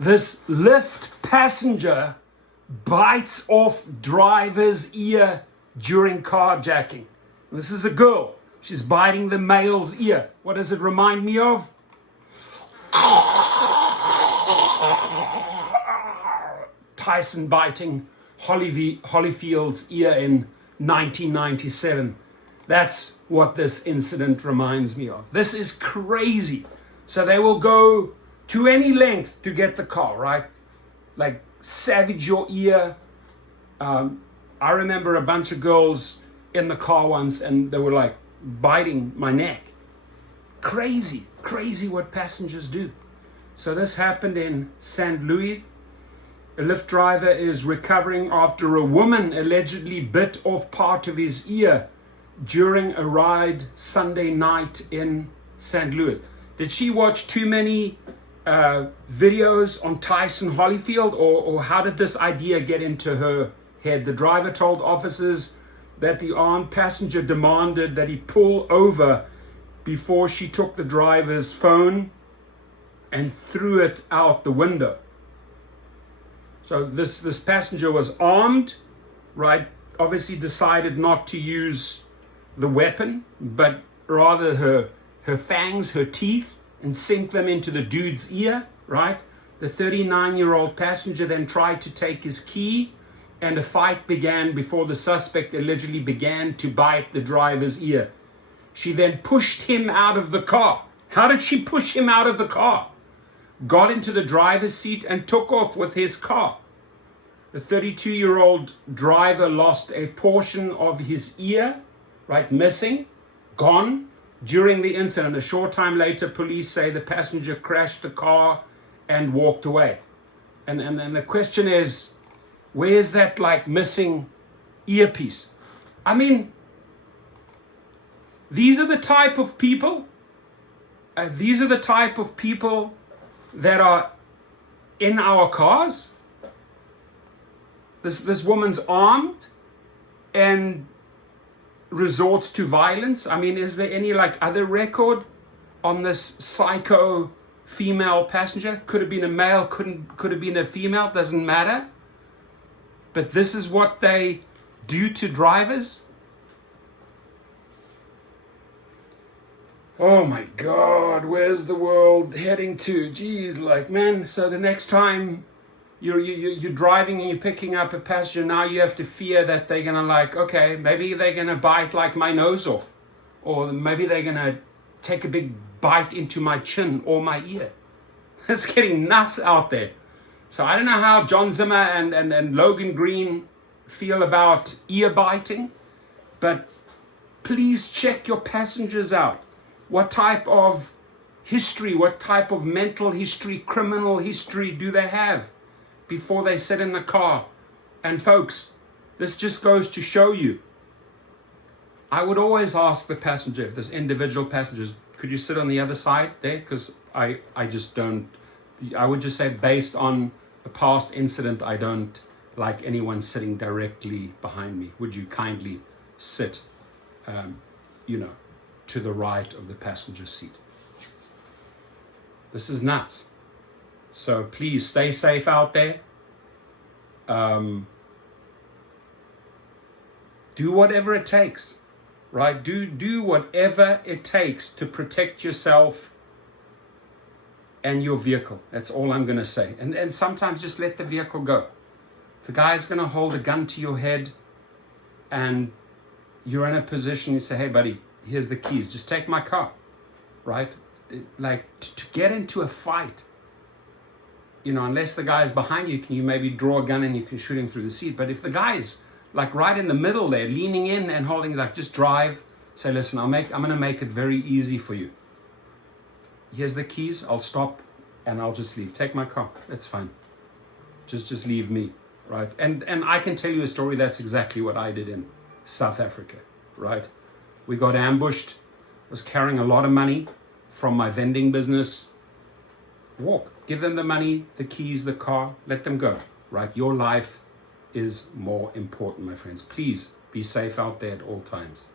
This Lyft passenger bites off driver's ear during carjacking. This is a girl. She's biting the male's ear. What does it remind me of? Tyson biting Holyfield's ear in 1997. That's what this incident reminds me of. This is crazy. So they will go to any length to get the car, right? Like savage your ear. I remember a bunch of girls in the car once and they were like biting my neck. Crazy what passengers do. So this happened in St. Louis. A Lyft driver is recovering after a woman allegedly bit off part of his ear during a ride Sunday night in St. Louis. Did she watch too many videos on Tyson Holyfield, or how did this idea get into her head? The driver told officers that the armed passenger demanded that he pull over before she took the driver's phone and threw it out the window. So this passenger was armed, right? Obviously decided not to use the weapon, but rather her fangs, her teeth, and sink them into the dude's ear, right? The 39-year-old passenger then tried to take his key, and a fight began before the suspect allegedly began to bite the driver's ear. She then pushed him out of the car. How did she push him out of the car? Got into the driver's seat and took off with his car. The 32-year-old driver lost a portion of his ear, right, missing, gone. During the incident, a short time later, police say the passenger crashed the car and walked away. And the question is, where's that like missing earpiece? I mean, these are the type of people that are in our cars. This woman's armed and resorts to violence. I mean, is there any like other record on this psycho female passenger? Could have been a male, could have been a female, doesn't matter. But this is what they do to drivers. Oh my God, where's the world heading to? Geez, like, man, so the next time you're driving and you're picking up a passenger, now you have to fear that they're gonna like, okay, maybe they're gonna bite like my nose off, or maybe they're gonna take a big bite into my chin or my ear. It's getting nuts out there. So I don't know how John Zimmer and Logan Green feel about ear biting, but please check your passengers out. What type of history, what type of mental history, criminal history do they have before they sit in the car? And folks, this just goes to show you, I would always ask the passenger, if this individual passengers, could you sit on the other side there? Because I just don't, I would just say based on a past incident, I don't like anyone sitting directly behind me. Would you kindly sit, to the right of the passenger seat? This is nuts. So please stay safe out there. Do whatever it takes, right? Do whatever it takes to protect yourself and your vehicle. That's all I'm going to say. And sometimes just let the vehicle go. The guy's going to hold a gun to your head and you're in a position, you say, hey buddy, here's the keys, just take my car, right? Like to get into a fight, unless the guy is behind you, can you maybe draw a gun and you can shoot him through the seat. But if the guy is like right in the middle there, leaning in and holding, like, just drive, say, listen, I'm going to make it very easy for you. Here's the keys, I'll stop and I'll just leave. Take my car, that's fine. Just leave me, right? And I can tell you a story, that's exactly what I did in South Africa, right? We got ambushed, was carrying a lot of money from my vending business. Walk, give them the money, the keys, the car, let them go, right? Your life is more important, my friends. Please be safe out there at all times.